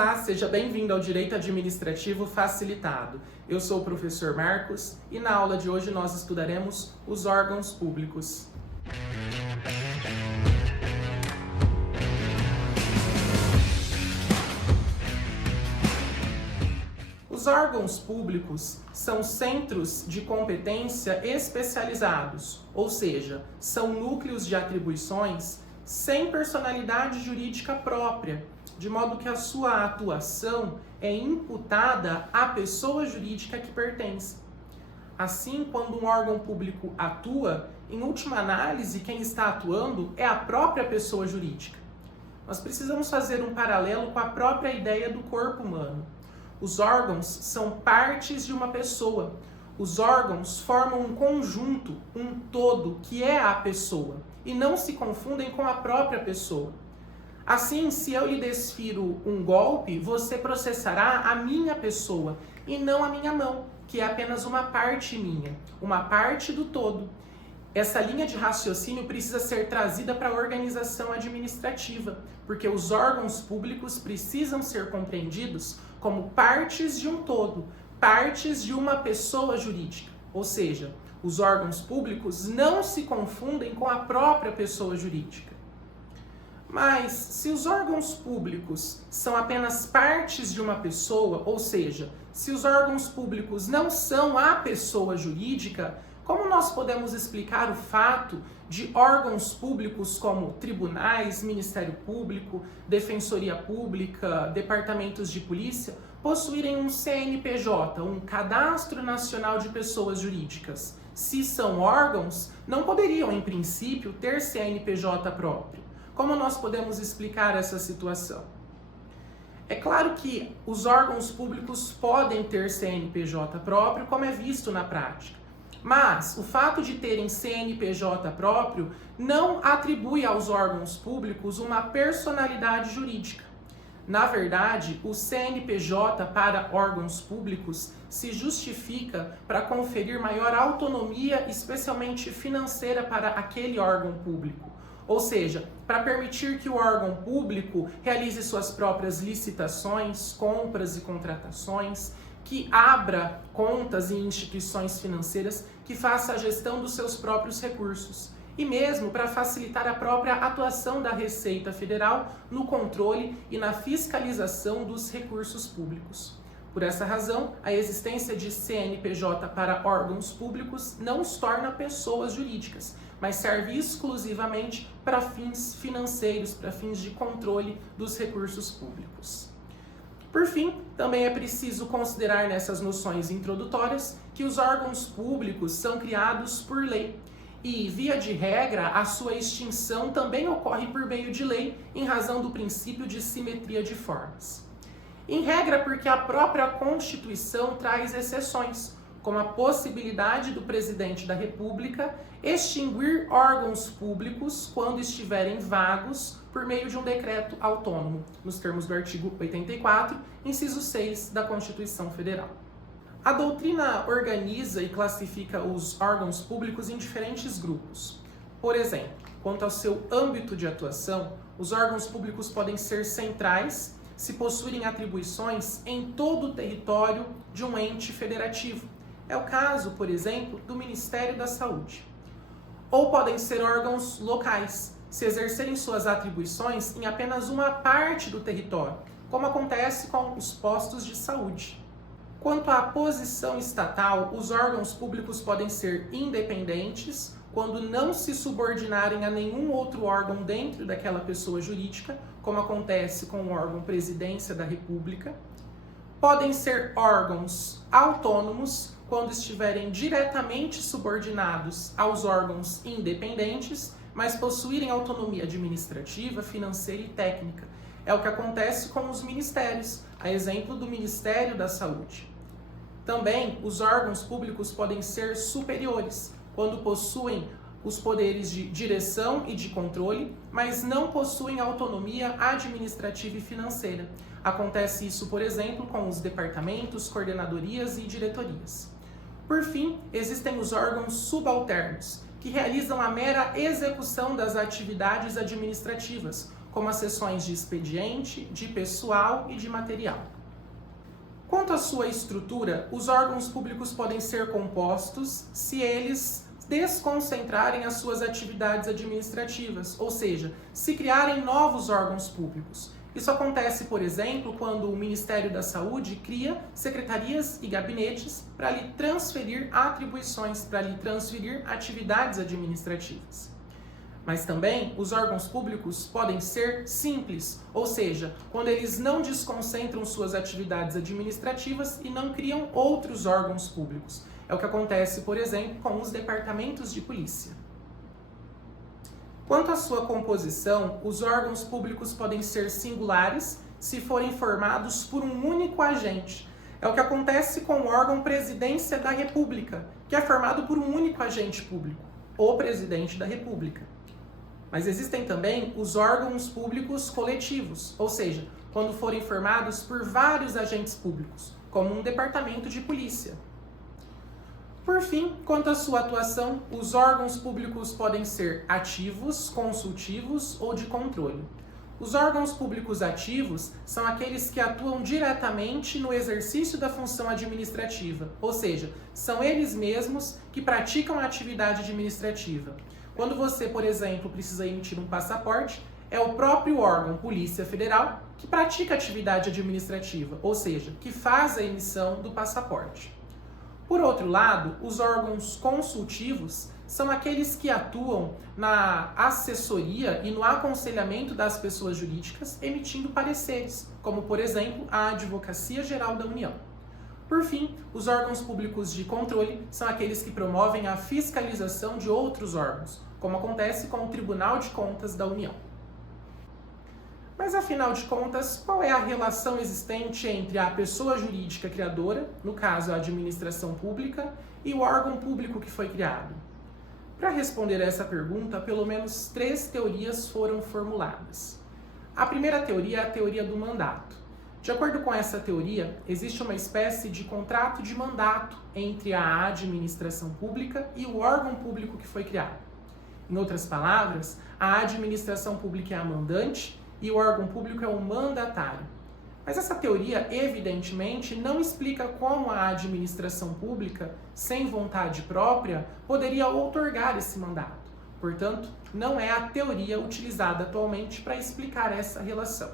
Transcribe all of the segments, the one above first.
Olá, seja bem-vindo ao Direito Administrativo Facilitado. Eu sou o professor Marcos e na aula de hoje nós estudaremos os órgãos públicos. Os órgãos públicos são centros de competência especializados, ou seja, são núcleos de atribuições sem personalidade jurídica própria, de modo que a sua atuação é imputada à pessoa jurídica que pertence. Assim, quando um órgão público atua, em última análise, quem está atuando é a própria pessoa jurídica. Nós precisamos fazer um paralelo com a própria ideia do corpo humano. Os órgãos são partes de uma pessoa. Os órgãos formam um conjunto, um todo, que é a pessoa, e não se confundem com a própria pessoa. Assim, se eu lhe desfiro um golpe, você processará a minha pessoa e não a minha mão, que é apenas uma parte minha, uma parte do todo. Essa linha de raciocínio precisa ser trazida para a organização administrativa, porque os órgãos públicos precisam ser compreendidos como partes de um todo, partes de uma pessoa jurídica. Ou seja, os órgãos públicos não se confundem com a própria pessoa jurídica. Mas, se os órgãos públicos são apenas partes de uma pessoa, ou seja, se os órgãos públicos não são a pessoa jurídica, como nós podemos explicar o fato de órgãos públicos como tribunais, Ministério Público, Defensoria Pública, departamentos de polícia, possuírem um CNPJ, um Cadastro Nacional de Pessoas Jurídicas? Se são órgãos, não poderiam, em princípio, ter CNPJ próprio. Como nós podemos explicar essa situação? É claro que os órgãos públicos podem ter CNPJ próprio, como é visto na prática. Mas o fato de terem CNPJ próprio não atribui aos órgãos públicos uma personalidade jurídica. Na verdade, o CNPJ para órgãos públicos se justifica para conferir maior autonomia, especialmente financeira, para aquele órgão público. Ou seja, para permitir que o órgão público realize suas próprias licitações, compras e contratações, que abra contas em instituições financeiras, que faça a gestão dos seus próprios recursos. E mesmo para facilitar a própria atuação da Receita Federal no controle e na fiscalização dos recursos públicos. Por essa razão, a existência de CNPJ para órgãos públicos não os torna pessoas jurídicas, mas serve exclusivamente para fins financeiros, para fins de controle dos recursos públicos. Por fim, também é preciso considerar nessas noções introdutórias que os órgãos públicos são criados por lei e, via de regra, a sua extinção também ocorre por meio de lei em razão do princípio de simetria de formas. Em regra, porque a própria Constituição traz exceções, como a possibilidade do presidente da República extinguir órgãos públicos quando estiverem vagos por meio de um decreto autônomo, nos termos do artigo 84, inciso 6 da Constituição Federal. A doutrina organiza e classifica os órgãos públicos em diferentes grupos. Por exemplo, quanto ao seu âmbito de atuação, os órgãos públicos podem ser centrais se possuírem atribuições em todo o território de um ente federativo. É o caso, por exemplo, do Ministério da Saúde. Ou podem ser órgãos locais, se exercerem suas atribuições em apenas uma parte do território, como acontece com os postos de saúde. Quanto à posição estatal, os órgãos públicos podem ser independentes quando não se subordinarem a nenhum outro órgão dentro daquela pessoa jurídica, como acontece com o órgão Presidência da República. Podem ser órgãos autônomos quando estiverem diretamente subordinados aos órgãos independentes, mas possuírem autonomia administrativa, financeira e técnica. É o que acontece com os ministérios, a exemplo do Ministério da Saúde. Também, os órgãos públicos podem ser superiores, quando possuem os poderes de direção e de controle, mas não possuem autonomia administrativa e financeira. Acontece isso, por exemplo, com os departamentos, coordenadorias e diretorias. Por fim, existem os órgãos subalternos, que realizam a mera execução das atividades administrativas, como as seções de expediente, de pessoal e de material. Quanto à sua estrutura, os órgãos públicos podem ser compostos se eles desconcentrarem as suas atividades administrativas, ou seja, se criarem novos órgãos públicos. Isso acontece, por exemplo, quando o Ministério da Saúde cria secretarias e gabinetes para lhe transferir atribuições, para lhe transferir atividades administrativas. Mas também os órgãos públicos podem ser simples, ou seja, quando eles não desconcentram suas atividades administrativas e não criam outros órgãos públicos. É o que acontece, por exemplo, com os departamentos de polícia. Quanto à sua composição, os órgãos públicos podem ser singulares se forem formados por um único agente. É o que acontece com o órgão Presidência da República, que é formado por um único agente público, o Presidente da República. Mas existem também os órgãos públicos coletivos, ou seja, quando forem formados por vários agentes públicos, como um departamento de polícia. Por fim, quanto à sua atuação, os órgãos públicos podem ser ativos, consultivos ou de controle. Os órgãos públicos ativos são aqueles que atuam diretamente no exercício da função administrativa, ou seja, são eles mesmos que praticam a atividade administrativa. Quando você, por exemplo, precisa emitir um passaporte, é o próprio órgão Polícia Federal que pratica a atividade administrativa, ou seja, que faz a emissão do passaporte. Por outro lado, os órgãos consultivos são aqueles que atuam na assessoria e no aconselhamento das pessoas jurídicas, emitindo pareceres, como, por exemplo, a Advocacia Geral da União. Por fim, os órgãos públicos de controle são aqueles que promovem a fiscalização de outros órgãos, como acontece com o Tribunal de Contas da União. Mas, afinal de contas, qual é a relação existente entre a pessoa jurídica criadora, no caso a administração pública, e o órgão público que foi criado? Para responder a essa pergunta, pelo menos 3 teorias foram formuladas. A primeira teoria é a teoria do mandato. De acordo com essa teoria, existe uma espécie de contrato de mandato entre a administração pública e o órgão público que foi criado. Em outras palavras, a administração pública é a mandante e o órgão público é o mandatário. Mas essa teoria, evidentemente, não explica como a administração pública, sem vontade própria, poderia outorgar esse mandato. Portanto, não é a teoria utilizada atualmente para explicar essa relação.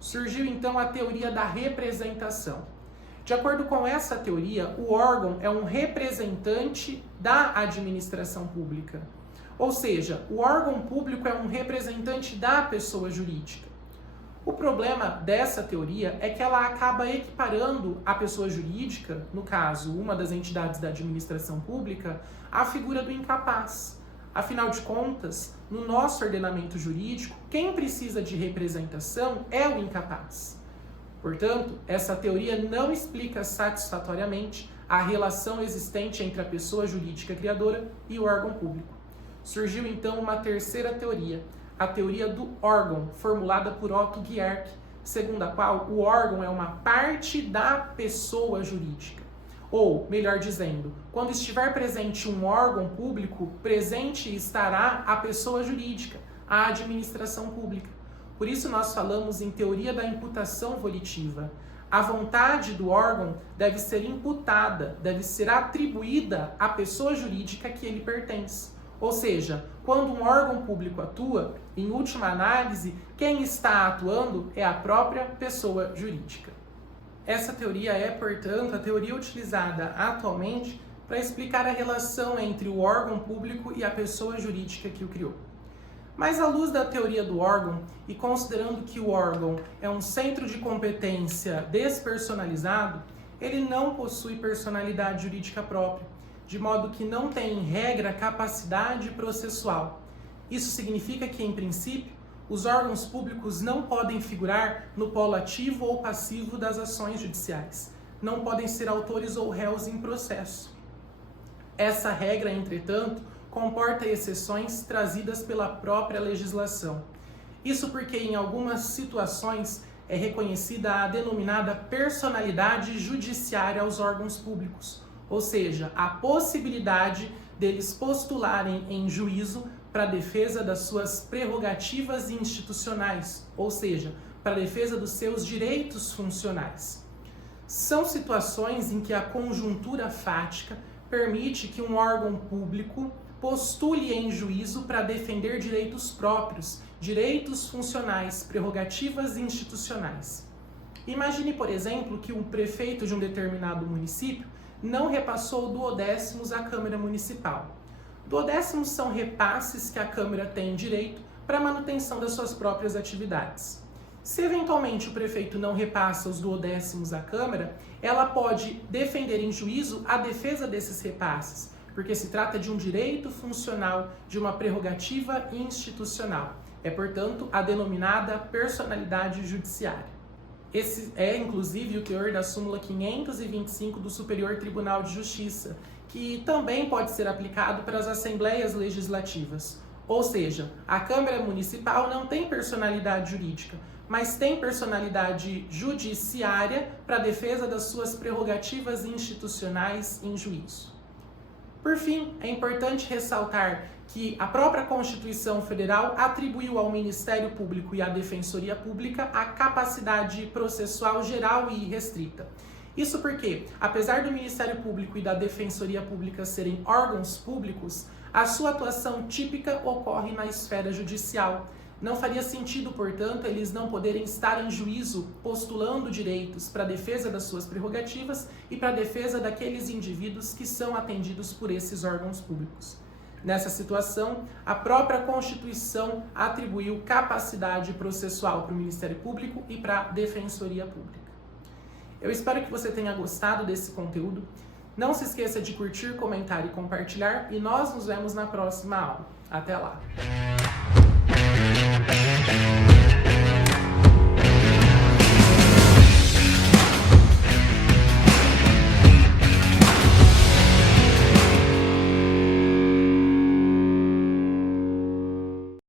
Surgiu então a teoria da representação. De acordo com essa teoria, o órgão é um representante da administração pública. Ou seja, o órgão público é um representante da pessoa jurídica. O problema dessa teoria é que ela acaba equiparando a pessoa jurídica, no caso, uma das entidades da administração pública, à figura do incapaz. Afinal de contas, no nosso ordenamento jurídico, quem precisa de representação é o incapaz. Portanto, essa teoria não explica satisfatoriamente a relação existente entre a pessoa jurídica criadora e o órgão público. Surgiu então uma terceira teoria, a teoria do órgão, formulada por Otto Guercke, segundo a qual o órgão é uma parte da pessoa jurídica. Ou, melhor dizendo, quando estiver presente um órgão público, presente estará a pessoa jurídica, a administração pública. Por isso nós falamos em teoria da imputação volitiva. A vontade do órgão deve ser imputada, deve ser atribuída à pessoa jurídica que ele pertence. Ou seja, quando um órgão público atua, em última análise, quem está atuando é a própria pessoa jurídica. Essa teoria é, portanto, a teoria utilizada atualmente para explicar a relação entre o órgão público e a pessoa jurídica que o criou. Mas à luz da teoria do órgão, e considerando que o órgão é um centro de competência despersonalizado, ele não possui personalidade jurídica própria, de modo que não tem, em regra, capacidade processual. Isso significa que, em princípio, os órgãos públicos não podem figurar no polo ativo ou passivo das ações judiciais. Não podem ser autores ou réus em processo. Essa regra, entretanto, comporta exceções trazidas pela própria legislação. Isso porque, em algumas situações, é reconhecida a denominada personalidade judiciária aos órgãos públicos, ou seja, a possibilidade deles postularem em juízo para a defesa das suas prerrogativas institucionais, ou seja, para a defesa dos seus direitos funcionais. São situações em que a conjuntura fática permite que um órgão público postule em juízo para defender direitos próprios, direitos funcionais, prerrogativas institucionais. Imagine, por exemplo, que um prefeito de um determinado município não repassou duodécimos à Câmara Municipal. Duodécimos são repasses que a Câmara tem direito para a manutenção das suas próprias atividades. Se eventualmente o prefeito não repassa os duodécimos à Câmara, ela pode defender em juízo a defesa desses repasses, porque se trata de um direito funcional, de uma prerrogativa institucional. É, portanto, a denominada personalidade judiciária. Esse é, inclusive, o teor da súmula 525 do Superior Tribunal de Justiça, que também pode ser aplicado para as assembleias legislativas. Ou seja, a Câmara Municipal não tem personalidade jurídica, mas tem personalidade judiciária para a defesa das suas prerrogativas institucionais em juízo. Por fim, é importante ressaltar que a própria Constituição Federal atribuiu ao Ministério Público e à Defensoria Pública a capacidade processual geral e restrita. Isso porque, apesar do Ministério Público e da Defensoria Pública serem órgãos públicos, a sua atuação típica ocorre na esfera judicial. Não faria sentido, portanto, eles não poderem estar em juízo postulando direitos para a defesa das suas prerrogativas e para a defesa daqueles indivíduos que são atendidos por esses órgãos públicos. Nessa situação, a própria Constituição atribuiu capacidade processual para o Ministério Público e para a Defensoria Pública. Eu espero que você tenha gostado desse conteúdo. Não se esqueça de curtir, comentar e compartilhar e nós nos vemos na próxima aula. Até lá!